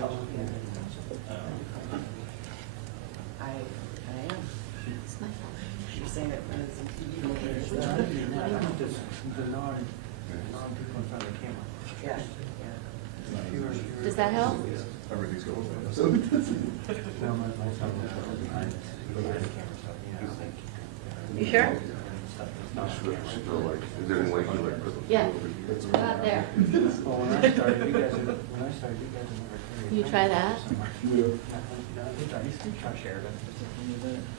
I am. It's my fault. You're saying it was. The non-people in front of the camera. Yeah, Does that help? Everything's going well. No, my son was. You sure? Is there any way you like? Yeah. About there. Well, when I started, you guys never. You try that? Try Sheridan.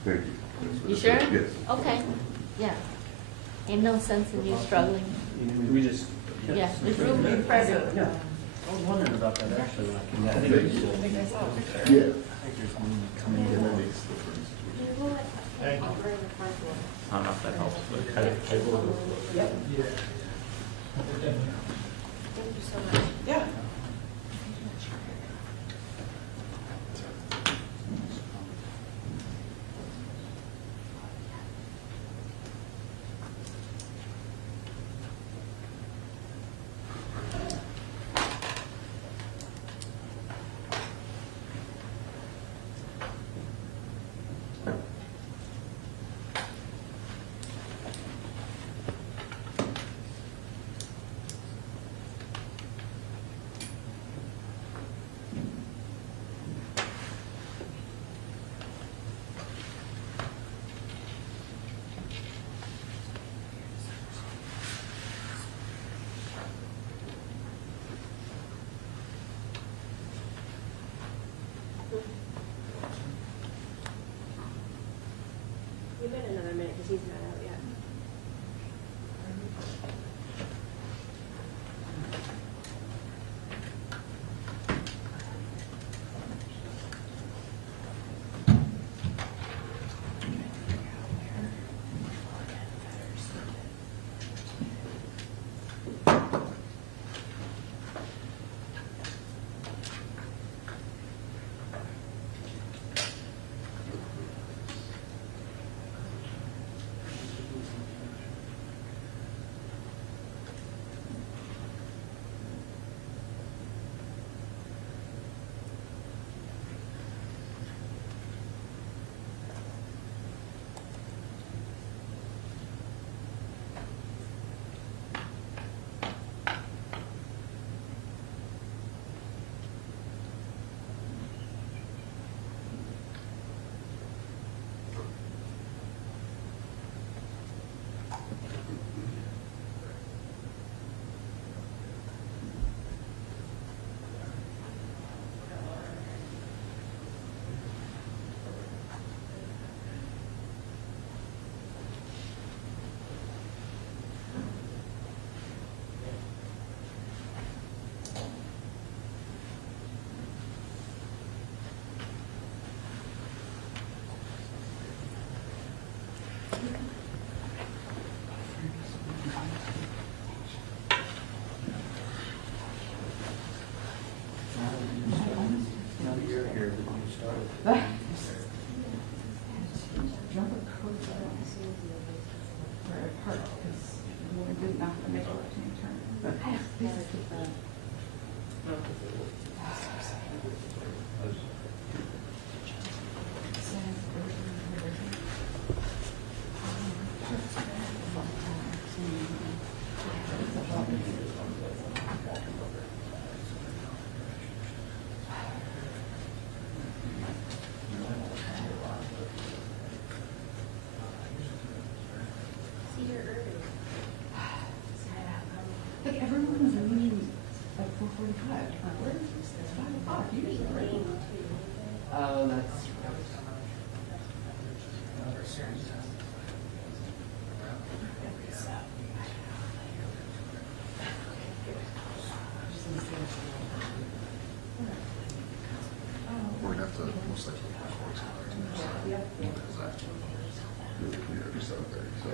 Thank you. You sure? Yes. Okay. Yeah. Ain't no sense in you struggling. We just. Yeah, there's room for everyone. Yeah. I was wondering about that actually when I came down. Yeah. I think there's one coming in. I don't know if that helps, but Yep. Thank you so much. Yeah. Give it another minute because he's not out yet. Now that you're here, that you started. See here early. Like everyone's leaving at 4:45. Where is this? It's 5 o'clock usually, right? Oh, that's. We're gonna have to most likely. Yeah, just out there, so.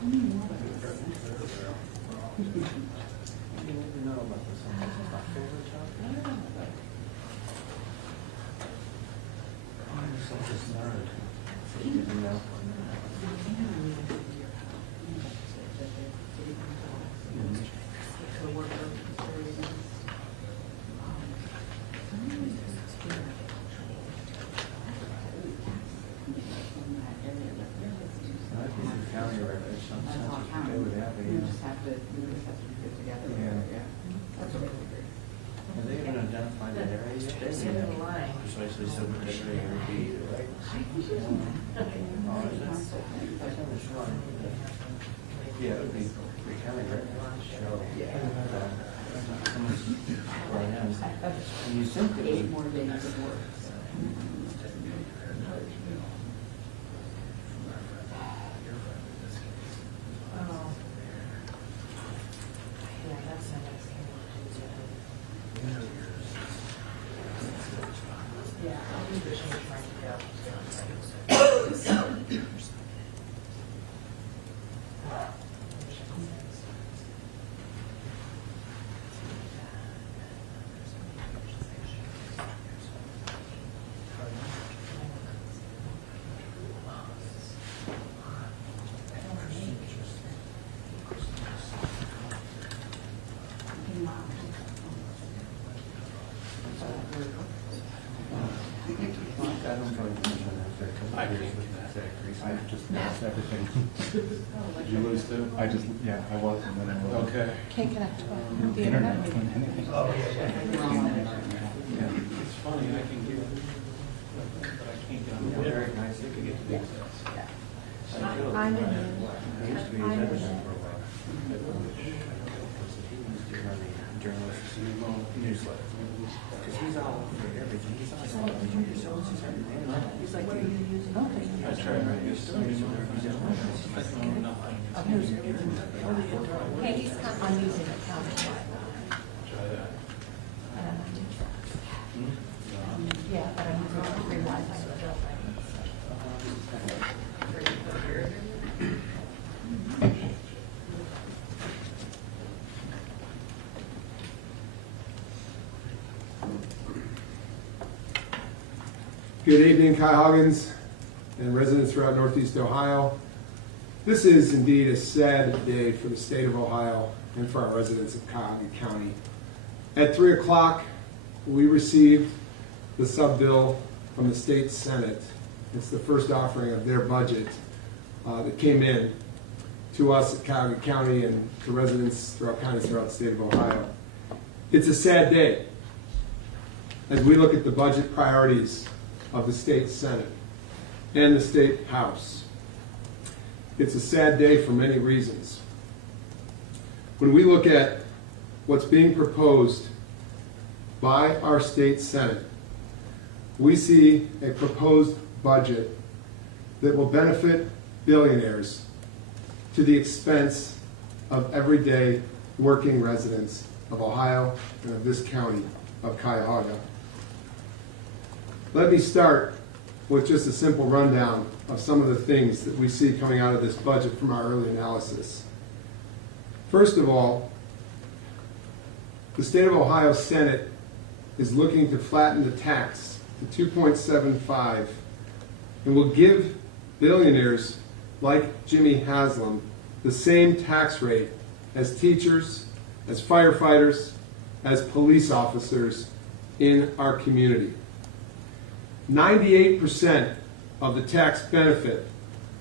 You never know about this. started. Didn't know. I think the county records, some sense they would have, We yeah. just have to get together. Yeah. That's what we're doing. Have they even identified that area yet? They haven't precisely said what that area would be, right? Oh, is it? I thought it was wrong. Yeah, it would be the county records show. Where I am. And you think it Eight would. more days of work. I don't really mention that. I agree with that. I just missed everything. Did you lose too? I just, yeah, I was, and then I was. Okay. Can't connect to The internet wasn't anything. Yeah, it's funny, I can get, but I can't get on the internet. Nice, they could get to the I'm in. He used to be his editor for a while. He used to run the journalist's newsletter. Because he's all over everything. He's all over yourselves. He's everything. He's like, what are you using? I tried to write good stories. Hey, he's I'm using it county-wide. Yeah, but I'm using free Wi-Fi. Good evening, Cuyahoggans and residents throughout Northeast Ohio. This is indeed a sad day for the state of Ohio and for our residents of Cuyahoga County. At 3 o'clock, we received the sub-bill from the state Senate. It's the first offering of their budget that came in to us at Cuyahoga County and to residents throughout counties throughout the state of Ohio. It's a sad day as we look at the budget priorities of the state Senate and the state House. It's a sad day for many reasons. When we look at what's being proposed by our state Senate, we see a proposed budget that will benefit billionaires to the expense of everyday working residents of Ohio and of this county of Cuyahoga. Let me start with just a simple rundown of some of the things that we see coming out of this budget from our early analysis. First of all, the state of Ohio Senate is looking to flatten the tax to 2.75 and will give billionaires like Jimmy Haslam the same tax rate as teachers, as firefighters, as police officers in our community. 98% of the tax benefit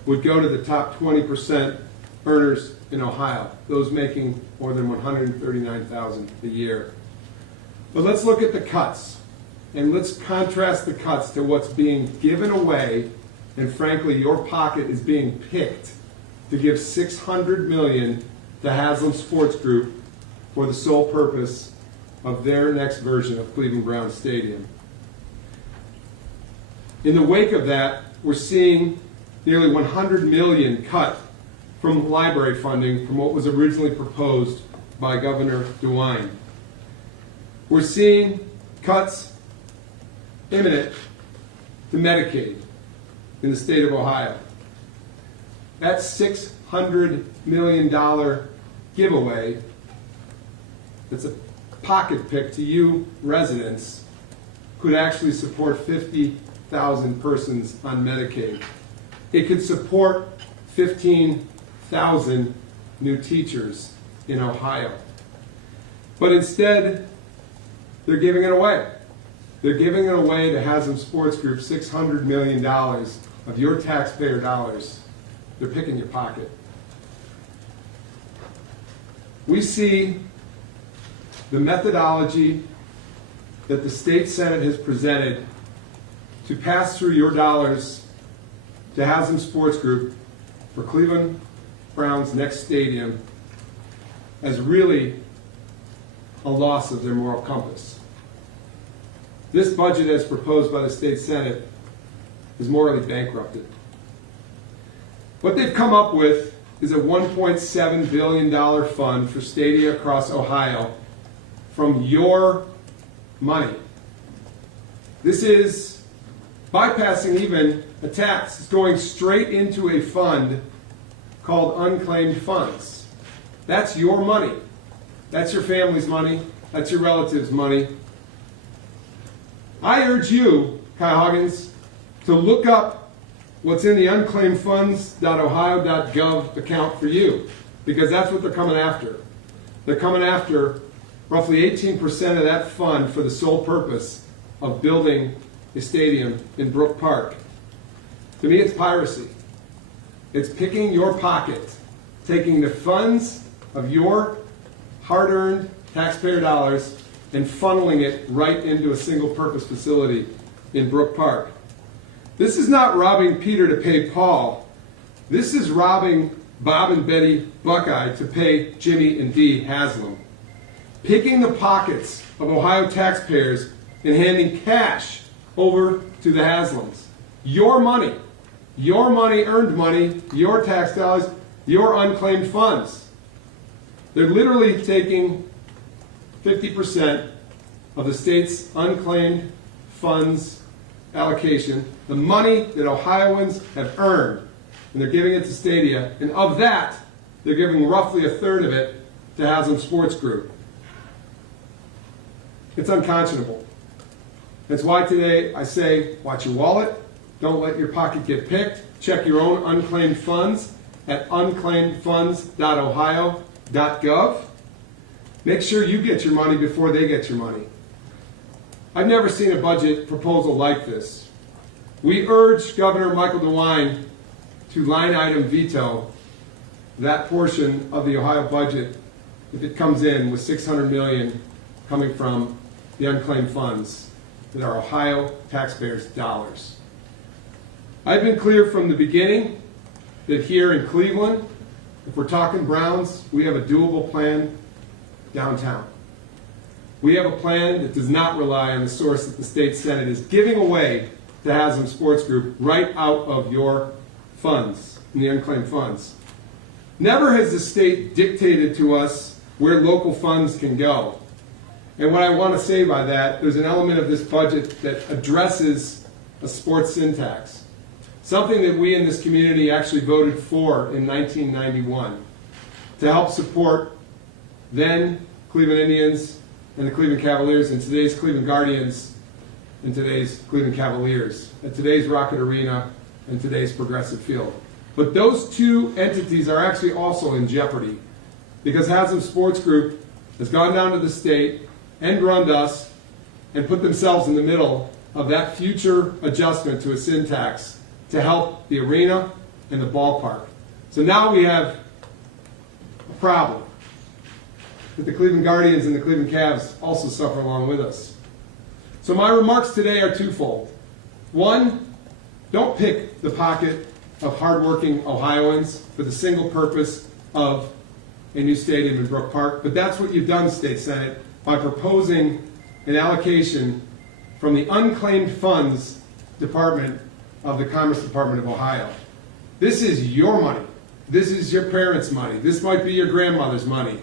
would go to the top 20% earners in Ohio, those making more than $139,000 a year. But let's look at the cuts, and let's contrast the cuts to what's being given away, and frankly, your pocket is being picked to give $600 million to Haslam Sports Group for the sole purpose of their next version of Cleveland Browns Stadium. In the wake of that, we're seeing nearly $100 million cut from library funding from what was originally proposed by Governor DeWine. We're seeing cuts imminent to Medicaid in the state of Ohio. That $600 million giveaway, that's a pocket pick to you residents, could actually support 50 15,000 persons on Medicaid. It could support 15,000 new teachers in Ohio. But instead, they're giving it away. They're giving it away to Haslam Sports Group, $600 million of your taxpayer dollars. They're picking your pocket. We see the methodology that the state Senate has presented to pass through your dollars to Haslam Sports Group for Cleveland Browns' next stadium as really a loss of their moral compass. This budget, as proposed by the state Senate, is morally bankrupted. What they've come up with is a $1.7 billion fund for stadia across Ohio from your money. This is bypassing even a tax. It's going straight into a fund called unclaimed funds. That's your money. That's your family's money. That's your relatives' money. I urge you, Cuyahogens, to look up what's in the unclaimedfunds.ohio.gov account for you, because that's what they're coming after. They're coming after roughly 18% of that fund for the sole purpose of building a stadium in Brook Park. To me, it's piracy. It's picking your pocket, taking the funds of your hard-earned taxpayer dollars and funneling it right into a single-purpose facility in Brook Park. This is not robbing Peter to pay Paul. This is robbing Bob and Betty Buckeye to pay Jimmy and Dee Haslam. Picking the pockets of Ohio taxpayers and handing cash over to the Haslams. Your money, earned money, your tax dollars, your unclaimed funds. They're literally taking 50% of the state's unclaimed funds allocation, the money that Ohioans have earned, and they're giving it to Stadia, and of that, they're giving roughly a third of it to Haslam Sports Group. It's unconscionable. That's why today I say, watch your wallet, don't let your pocket get picked, check your own unclaimed funds at unclaimedfunds.ohio.gov. Make sure you get your money before they get your money. I've never seen a budget proposal like this. We urge Governor Michael DeWine to line item veto that portion of the Ohio budget if it comes in with $600 million coming from the unclaimed funds that are Ohio taxpayers' dollars. I've been clear from the beginning that here in Cleveland, if we're talking Browns, we have a doable plan downtown. We have a plan that does not rely on the source that the state Senate is giving away to Haslam Sports Group right out of your funds, in the unclaimed funds. Never has the state dictated to us where local funds can go. And what I want to say by that, there's an element of this budget that addresses a sports sin tax. Something that we in this community actually voted for in 1991 to help support then Cleveland Indians and the Cleveland Cavaliers and today's Cleveland Guardians and today's Cleveland Cavaliers, and today's Rocket Arena and today's Progressive Field. But those two entities are actually also in jeopardy because Haslam Sports Group has gone down to the state and run us and put themselves in the middle of that future adjustment to a sin tax to help the arena and the ballpark. So now we have a problem that the Cleveland Guardians and the Cleveland Cavs also suffer along with us. So my remarks today are twofold. One, don't pick the pocket of hardworking Ohioans for the single purpose of a new stadium in Brook Park, but that's what you've done, State Senate, by proposing an allocation from the unclaimed funds department of the Commerce Department of Ohio. This is your money. This is your parents' money. This might be your grandmother's money.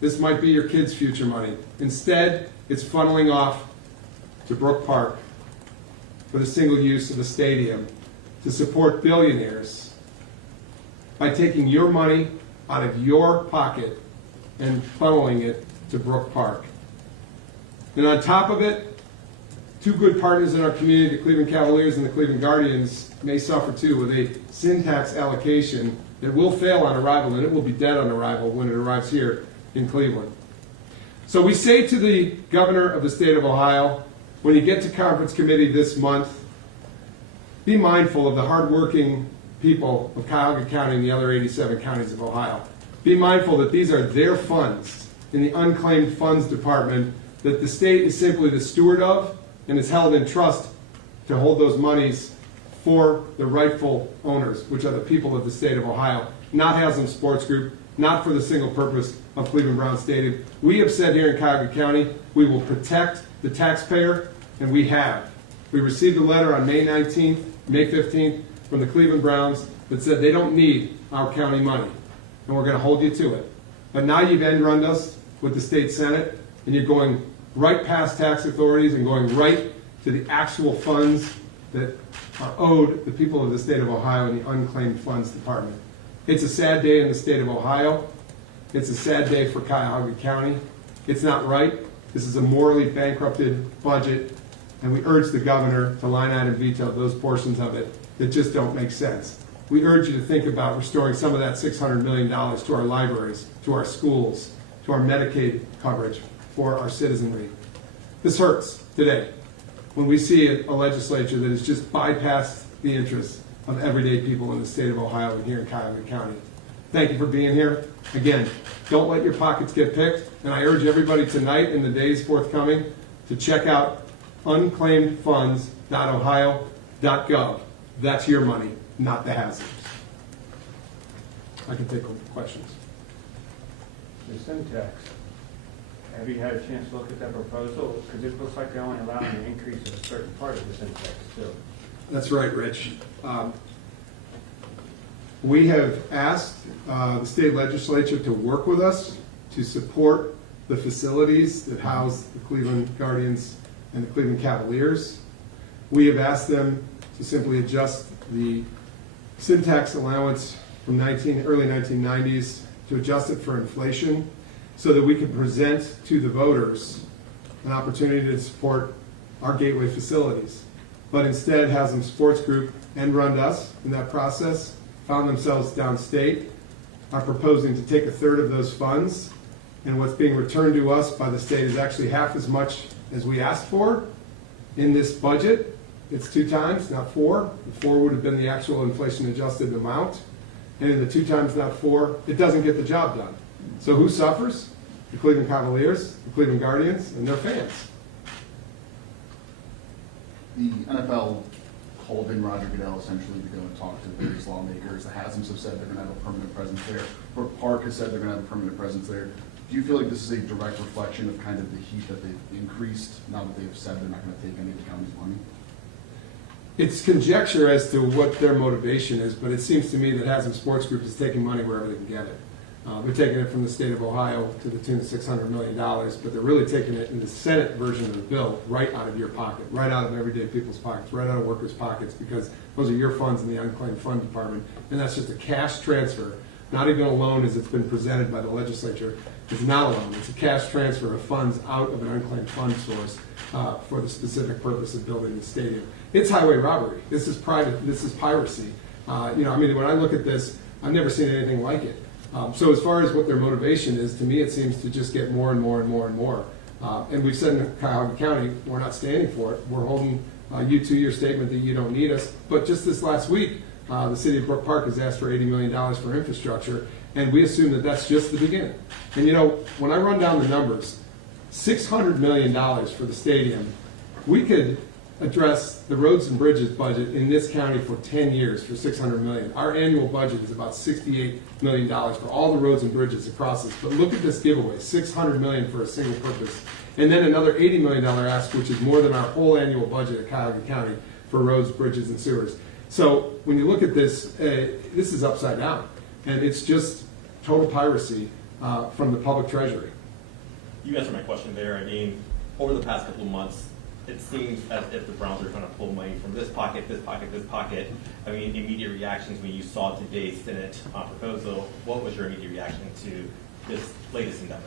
This might be your kids' future money. Instead, it's funneling off to Brook Park for the single use of the stadium to support billionaires by taking your money out of your pocket and funneling it to Brook Park. And on top of it, two good partners in our community, the Cleveland Cavaliers and the Cleveland Guardians, may suffer too with a sin tax allocation that will fail on arrival, and it will be dead on arrival when it arrives here in Cleveland. So we say to the governor of the state of Ohio, when you get to conference committee this month, be mindful of the hardworking people of Cuyahoga County and the other 87 counties of Ohio. Be mindful that these are their funds in the unclaimed funds department that the state is simply the steward of and is held in trust to hold those monies for the rightful owners, which are the people of the state of Ohio, not Haslam Sports Group, not for the single purpose of Cleveland Brown Stadium. We have said here in Cuyahoga County, we will protect the taxpayer, and we have. We received a letter on May 19th, May 15th, from the Cleveland Browns that said they don't need our county money, and we're going to hold you to it. But now you've end-runned us with the state Senate, and you're going right past tax authorities and going right to the actual funds that are owed the people of the state of Ohio in the unclaimed funds department. It's a sad day in the state of Ohio. It's a sad day for Cuyahoga County. It's not right. This is a morally bankrupted budget, and we urge the governor to line item veto those portions of it that just don't make sense. We urge you to think about restoring some of that $600 million to our libraries, to our schools, to our Medicaid coverage for our citizenry. This hurts today when we see a legislature that has just bypassed the interests of everyday people in the state of Ohio and here in Cuyahoga County. Thank you for being here. Again, don't let your pockets get picked, and I urge everybody tonight and the days forthcoming to check out unclaimedfunds.ohio.gov. That's your money, not the Haslam's. I can take questions. The sin tax, have you had a chance to look at that proposal? Because it looks like they're only allowing an increase of a certain part of the sin tax too. That's right, Rich. We have asked the state legislature to work with us to support the facilities that house the Cleveland Guardians and the Cleveland Cavaliers. We have asked them to simply adjust the sin tax allowance from early 1990s to adjust it for inflation so that we can present to the voters an opportunity to support our gateway facilities. But instead, Haslam Sports Group end-runned us in that process, found themselves downstate, are proposing to take a third of those funds, and what's being returned to us by the state is actually half as much as we asked for in this budget. It's 2 times, not 4. The 4 would have been the actual inflation-adjusted amount. And in the 2 times, not 4, it doesn't get the job done. So who suffers? The Cleveland Cavaliers, the Cleveland Guardians, and their fans. The NFL called in Roger Goodell essentially to go and talk to various lawmakers. The Haslams have said they're going to have a permanent presence there. Brook Park has said they're going to have a permanent presence there. Do you feel like this is a direct reflection of kind of the heat that they've increased now that they've said they're not going to take any of the county's money? It's conjecture as to what their motivation is, but it seems to me that Haslam Sports Group is taking money wherever they can get it. They're taking it from the state of Ohio to the tune of $600 million, but they're really taking it in the Senate version of the bill right out of your pocket, right out of everyday people's pockets, right out of workers' pockets, because those are your funds in the unclaimed fund department, and that's just a cash transfer, not even a loan as it's been presented by the legislature. It's not a loan, it's a cash transfer of funds out of an unclaimed fund source for the specific purpose of building the stadium. It's highway robbery. This is private. This is piracy. When I look at this, I've never seen anything like it. So as far as what their motivation is, to me it seems to just get more and more and more and more. And we've said in Cuyahoga County, we're not standing for it. We're holding you to your statement that you don't need us. But just this last week, the city of Brook Park has asked for $80 million for infrastructure, and we assume that that's just the beginning. And when I run down the numbers, $600 million for the stadium, we could address the roads and bridges budget in this county for 10 years for $600 million. Our annual budget is about $68 million for all the roads and bridges across this. But look at this giveaway, $600 million for a single purpose. And then another $80 million ask, which is more than our whole annual budget at Cuyahoga County for roads, bridges, and sewers. So when you look at this, this is upside down. And it's just total piracy from the public treasury. You answered my question there. Over the past couple of months, it seems as if the Browns are trying to pull money from this pocket, this pocket, this pocket. Immediate reactions when you saw today's Senate proposal, what was your immediate reaction to this latest endeavor?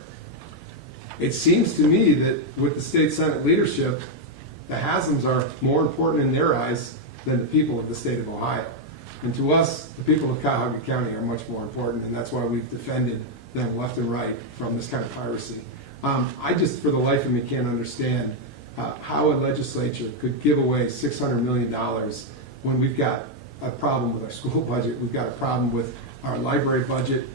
It seems to me that with the state Senate leadership, the Haslam's are more important in their eyes than the people of the state of Ohio. And to us, the people of Cuyahoga County are much more important, and that's why we've defended them left and right from this kind of piracy. I just, for the life of me, can't understand how a legislature could give away $600 million when we've got a problem with our school budget, we've got a problem with our library budget,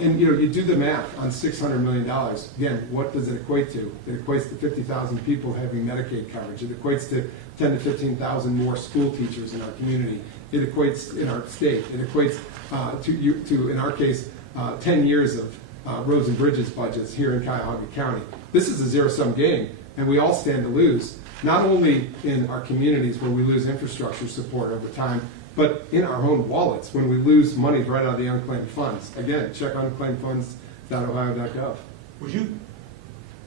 and you do the math on $600 million. Again, what does it equate to? It equates to 50,000 people having Medicaid coverage. It equates to 10 to 15,000 more school teachers in our community. It equates in our state. It equates to in our case, 10 years of roads and bridges budgets here in Cuyahoga County. This is a zero-sum game, and we all stand to lose, not only in our communities where we lose infrastructure support over time, but in our own wallets when we lose money right out of the unclaimed funds. Again, check unclaimedfunds.ohio.gov. Would you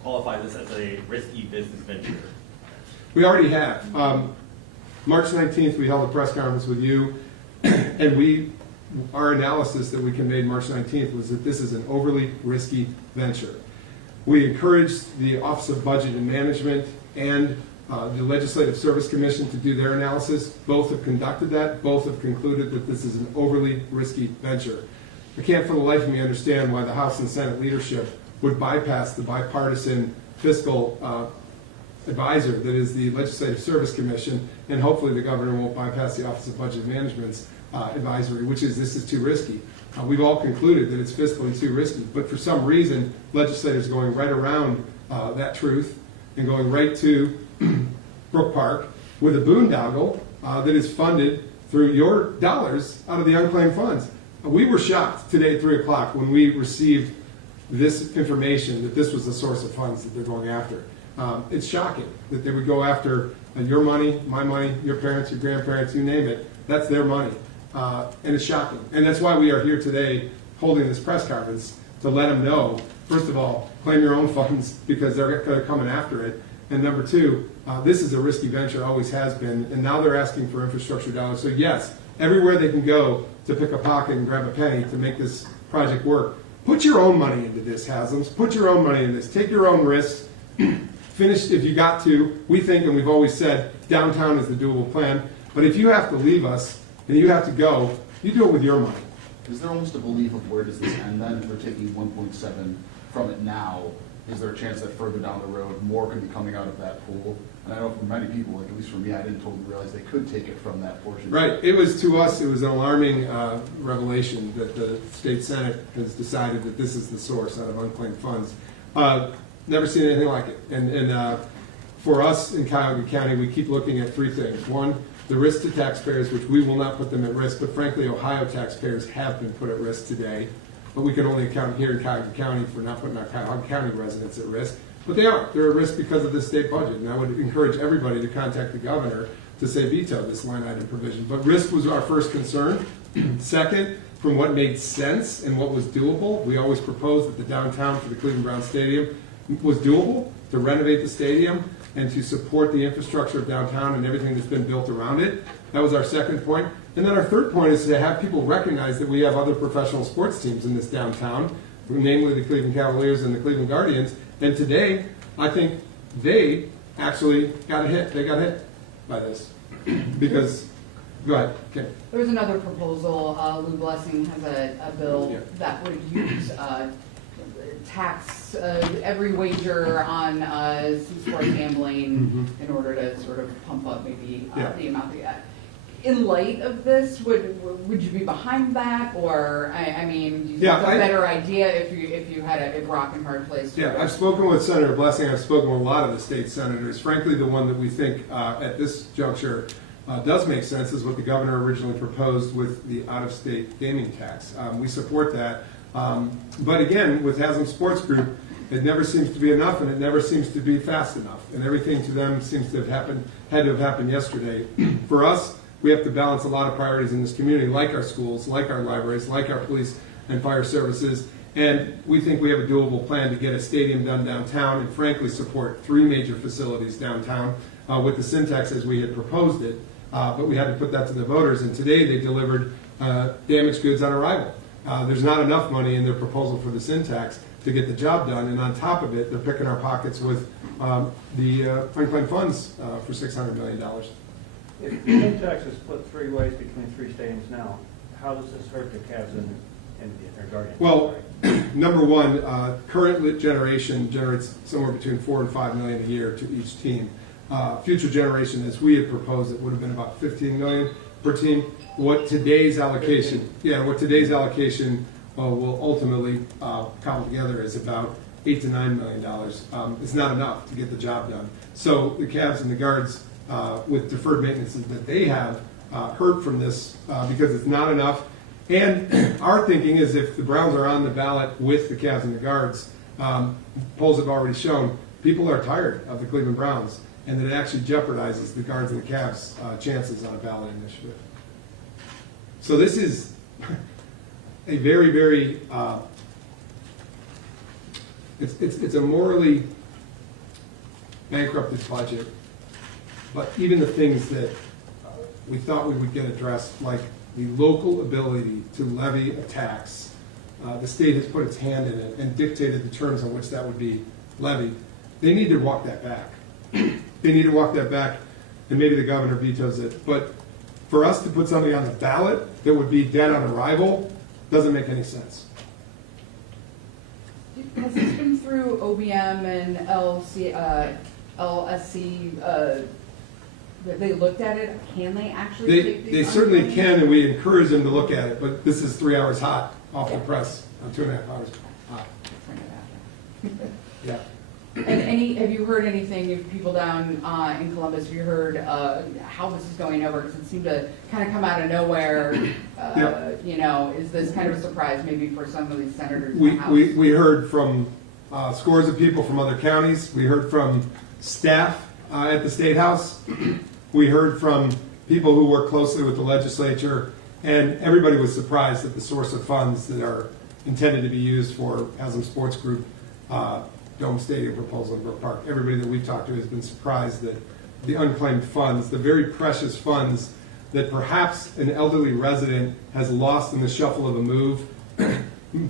qualify this as a risky business venture? We already have. March 19th, we held a press conference with you, and our analysis that we conveyed March 19th was that this is an overly risky venture. We encouraged the Office of Budget and Management and the Legislative Service Commission to do their analysis. Both have conducted that. Both have concluded that this is an overly risky venture. I can't for the life of me understand why the House and Senate leadership would bypass the bipartisan fiscal advisor that is the Legislative Service Commission, and hopefully the governor won't bypass the Office of Budget Management's advisory, which is this is too risky. We've all concluded that it's fiscally too risky, but for some reason, legislators are going right around that truth and going right to Brook Park with a boondoggle that is funded through your dollars out of the unclaimed funds. We were shocked today at 3 o'clock when we received this information that this was the source of funds that they're going after. It's shocking that they would go after your money, my money, your parents, your grandparents, you name it. That's their money. And it's shocking. And that's why we are here today holding this press conference to let them know, first of all, claim your own funds because they're coming after it. And number two, this is a risky venture, always has been, and now they're asking for infrastructure dollars. So yes, everywhere they can go to pick a pocket and grab a penny to make this project work, put your own money into this, Haslam's. Put your own money in this. Take your own risks. Finish if you got to. We think, and we've always said, downtown is the doable plan. But if you have to leave us and you have to go, you do it with your money. Is there almost a belief of where does this end then? If they're taking 1.7 from it now, is there a chance that further down the road more could be coming out of that pool? And I know for many people, like at least for me, I didn't totally realize they could take it from that portion. Right. It was, to us, it was an alarming revelation that the state Senate has decided that this is the source out of unclaimed funds. Never seen anything like it. And for us in Cuyahoga County, we keep looking at three things. One, the risk to taxpayers, which we will not put them at risk, but frankly, Ohio taxpayers have been put at risk today. But we can only account here in Cuyahoga County for not putting our Cuyahoga County residents at risk. But they are. They're at risk because of the state budget. And I would encourage everybody to contact the governor to say veto this line item provision. But risk was our first concern. Second, from what made sense and what was doable, we always proposed that the downtown for the Cleveland Brown Stadium was doable, to renovate the stadium and to support the infrastructure of downtown and everything that's been built around it. That was our second point. And then our third point is to have people recognize that we have other professional sports teams in this downtown, namely the Cleveland Cavaliers and the Cleveland Guardians. And today, I think they actually got hit. They got hit by this. Because, go ahead, Kim. There was another proposal, Lou Blessing has a bill Yeah. that would use tax every wager on some sports gambling in order to sort of pump up maybe Yeah. the amount they get. In light of this, would you be behind that, or I mean, do you think it's a better idea if you had a rock and hard place? Yeah, I've spoken with Senator Blessing. I've spoken with a lot of the state senators. Frankly, the one that we think at this juncture does make sense is what the governor originally proposed with the out-of-state gaming tax. We support that. But again, with Haslam Sports Group, it never seems to be enough, and it never seems to be fast enough. And everything to them seems to have had to have happened yesterday. For us, we have to balance a lot of priorities in this community, like our schools, like our libraries, like our police and fire services. And we think we have a doable plan to get a stadium done downtown and frankly support 3 major facilities downtown with the syntax as we had proposed it. But we had to put that to the voters. And today they delivered damaged goods on arrival. There's not enough money in their proposal for the syntax. to get the job done. And on top of it, they're picking our pockets with the unclaimed funds for $600 million. If the sin tax is split three ways between three stadiums now, how does this hurt the Cavs and their Guardians? Well, number one, current lit generation generates somewhere between $4 and $5 million a year to each team. Future generation, as we had proposed, it would have been about $15 million per team. What today's allocation will ultimately come together is about $8 to $9 million. It's not enough to get the job done. So the Cavs and the Guards, with deferred maintenance that they have, hurt from this because it's not enough. And our thinking is if the Browns are on the ballot with the Cavs and the Guards, polls have already shown people are tired of the Cleveland Browns, and that it actually jeopardizes the Guards and the Cavs' chances on a ballot initiative. So this is a very, very, it's a morally bankrupted budget, but even the things that we thought we would get addressed, like the local ability to levy a tax, the state has put its hand in it and dictated the terms on which that would be levied. They need to walk that back. They need to walk that back, and maybe the governor vetoes it. But for us to put something on the ballot that would be dead on arrival doesn't make any sense. Has this been through OBM and LSC? They looked at it. Can they actually? They certainly can, and we encourage them to look at it. But this is 3 hours hot off the press, 2.5 hours hot. Yeah. And have you heard anything, if people down in Columbus, have you heard how this is going over? Because it seemed to kind of come out of nowhere. You know, is this kind of a surprise maybe for some of these senators in the House? We heard from scores of people from other counties. We heard from staff at the State House. We heard from people who work closely with the legislature. And everybody was surprised at the source of funds that are intended to be used for Haslam Sports Group Dome Stadium proposal in Brook Park. Everybody that we've talked to has been surprised that the unclaimed funds, the very precious funds that perhaps an elderly resident has lost in the shuffle of a move,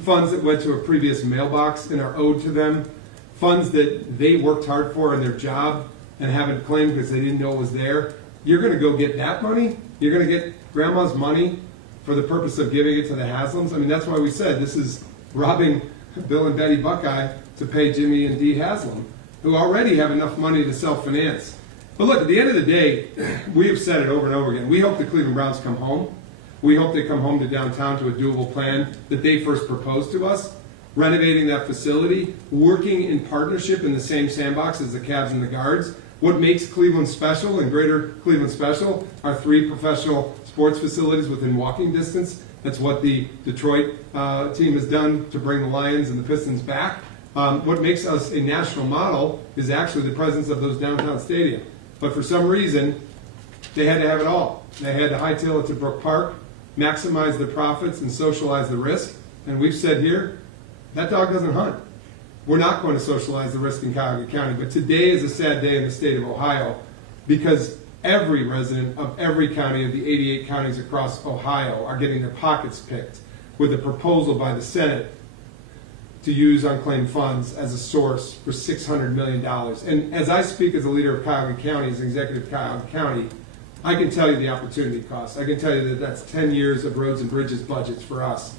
funds that went to a previous mailbox and are owed to them, funds that they worked hard for in their job and haven't claimed because they didn't know it was there. You're going to go get that money? You're going to get grandma's money for the purpose of giving it to the Haslams? I mean, that's why we said this is robbing Bill and Betty Buckeye to pay Jimmy and Dee Haslam, who already have enough money to self-finance. But look, at the end of the day, we have said it over and over again. We hope the Cleveland Browns come home. We hope they come home to downtown to a doable plan that they first proposed to us, renovating that facility, working in partnership in the same sandbox as the Cavs and the Guards. What makes Cleveland special and Greater Cleveland special are 3 professional sports facilities within walking distance. That's what the Detroit team has done to bring the Lions and the Pistons back. What makes us a national model is actually the presence of those downtown stadiums. But for some reason, they had to have it all. They had to hightail it to Brook Park, maximize the profits, and socialize the risk. And we've said here, that dog doesn't hunt. We're not going to socialize the risk in Cuyahoga County. But today is a sad day in the state of Ohio because every resident of every county of the 88 counties across Ohio are getting their pockets picked with a proposal by the Senate to use unclaimed funds as a source for $600 million. And as I speak as a leader of Cuyahoga County, as executive of Cuyahoga County, I can tell you the opportunity cost. I can tell you that that's 10 years of roads and bridges budgets for us.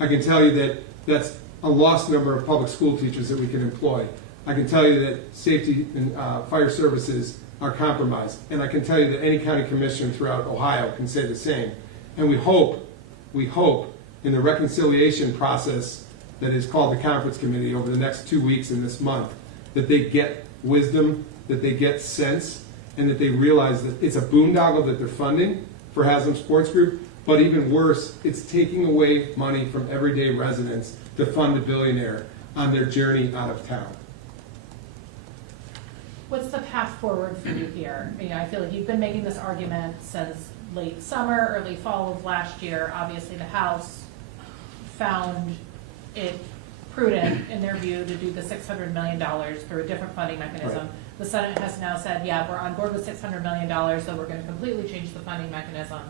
I can tell you that that's a lost number of public school teachers that we can employ. I can tell you that safety and fire services are compromised. And I can tell you that any county commissioner throughout Ohio can say the same. And we hope in the reconciliation process that is called the conference committee over the next 2 weeks in this month, that they get wisdom, that they get sense, and that they realize that it's a boondoggle that they're funding for Haslam Sports Group, but even worse, it's taking away money from everyday residents to fund a billionaire on their journey out of town. What's the path forward for you here? You know, I feel like you've been making this argument since late summer, early fall of last year. Obviously, the House found it prudent, in their view, to do the $600 million through a different funding mechanism. Right. The Senate has now said, yeah, we're on board with $600 million, so we're going to completely change the funding mechanism.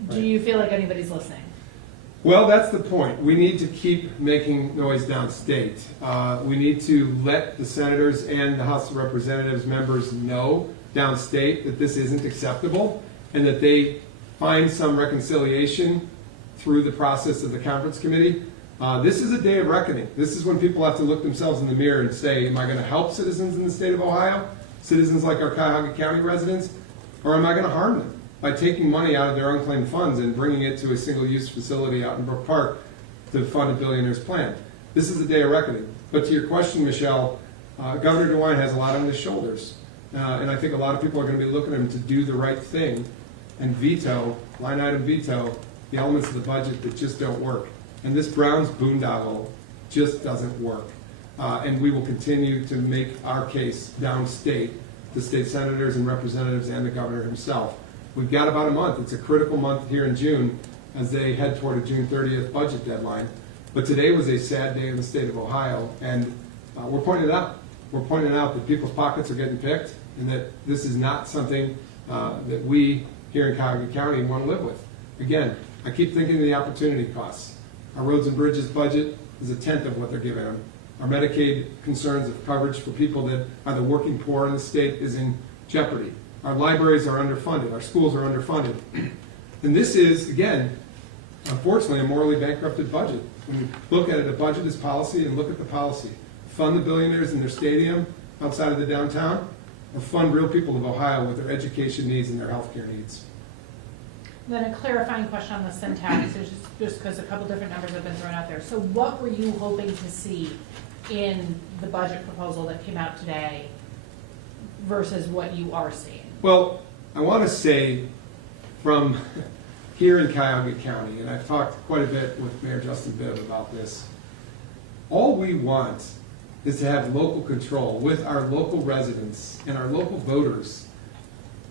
Right. Do you feel like anybody's listening? Well, that's the point. We need to keep making noise downstate. We need to let the senators and the House of Representatives members know downstate that this isn't acceptable and that they find some reconciliation through the process of the conference committee. This is a day of reckoning. This is when people have to look themselves in the mirror and say, am I going to help citizens in the state of Ohio, citizens like our Cuyahoga County residents, or am I going to harm them by taking money out of their unclaimed funds and bringing it to a single-use facility out in Brook Park to fund a billionaire's plan? This is a day of reckoning. But to your question, Michelle, Governor DeWine has a lot on his shoulders. And I think a lot of people are going to be looking at him to do the right thing and veto, line item veto, the elements of the budget that just don't work. And this Brown's boondoggle just doesn't work. And we will continue to make our case downstate to state senators and representatives and the governor himself. We've got about a month. It's a critical month here in June as they head toward a June 30th budget deadline. But today was a sad day in the state of Ohio, and we're pointing it out. We're pointing out that people's pockets are getting picked and that this is not something that we here in Cuyahoga County want to live with. Again, I keep thinking of the opportunity costs. Our roads and bridges budget is a tenth of what they're giving them. Our Medicaid concerns of coverage for people that are the working poor in the state is in jeopardy. Our libraries are underfunded. Our schools are underfunded. And this is, again, unfortunately, a morally bankrupted budget. When you look at it, a budget is policy, and look at the policy. Fund the billionaires in their stadium outside of the downtown, or fund real people of Ohio with their education needs and their healthcare needs. Then a clarifying question on the syntax, is just because a couple different numbers have been thrown out there. So what were you hoping to see in the budget proposal that came out today versus what you are seeing? Well, I want to say from here in Cuyahoga County, and I've talked quite a bit with Mayor Justin Bibb about this, all we want is to have local control with our local residents and our local voters.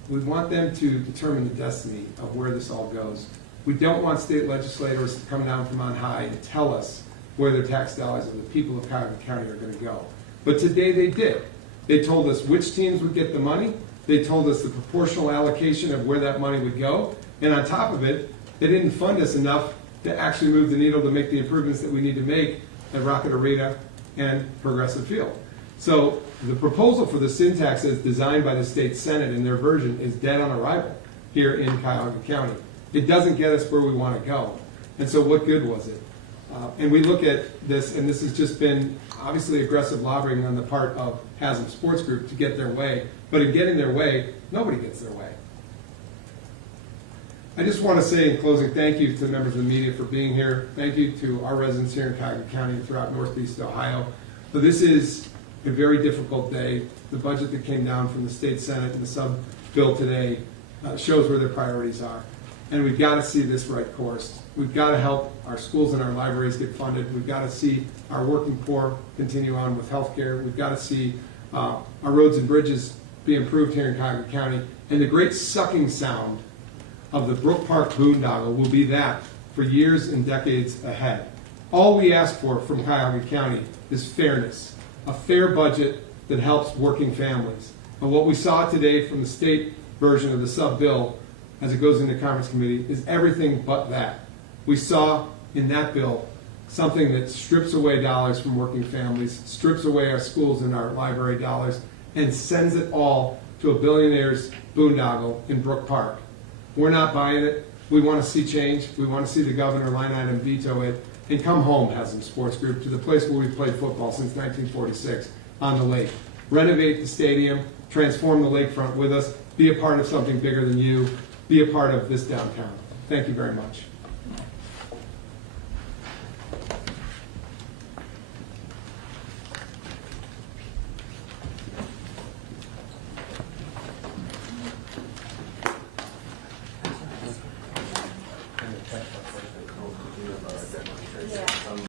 We want them to determine the destiny of where this all goes. We don't want state legislators to come down from on high and tell us where their tax dollars of the people of Cuyahoga County are going to go. But today they did. They told us which teams would get the money. They told us the proportional allocation of where that money would go. And on top of it, they didn't fund us enough to actually move the needle to make the improvements that we need to make at Rocket Arena and Progressive Field. So the proposal for the syntax as designed by the state Senate in their version is dead on arrival here in Cuyahoga County. It doesn't get us where we want to go. And so what good was it? And we look at this, and this has just been obviously aggressive lobbying on the part of Haslam Sports Group to get their way. But in getting their way, nobody gets their way. I just want to say in closing, thank you to the members of the media for being here. Thank you to our residents here in Cuyahoga County and throughout Northeast Ohio. So this is a very difficult day. The budget that came down from the state Senate and the sub-bill today shows where their priorities are. And we've got to see this right course. We've got to help our schools and our libraries get funded. We've got to see our working poor continue on with health care. We've got to see our roads and bridges be improved here in Cuyahoga County. And the great sucking sound of the Brook Park boondoggle will be that for years and decades ahead. All we ask for from Cuyahoga County is fairness, a fair budget that helps working families. And what we saw today from the state version of the sub-bill as it goes into conference committee is everything but that. We saw in that bill something that strips away dollars from working families, strips away our schools and our library dollars, and sends it all to a billionaire's boondoggle in Brook Park. We're not buying it. We want to see change. We want to see the governor line item veto it and come home, Haslam Sports Group, to the place where we've played football since 1946 on the lake. Renovate the stadium, transform the lakefront with us, be a part of something bigger than you, be a part of this downtown. Thank you very much.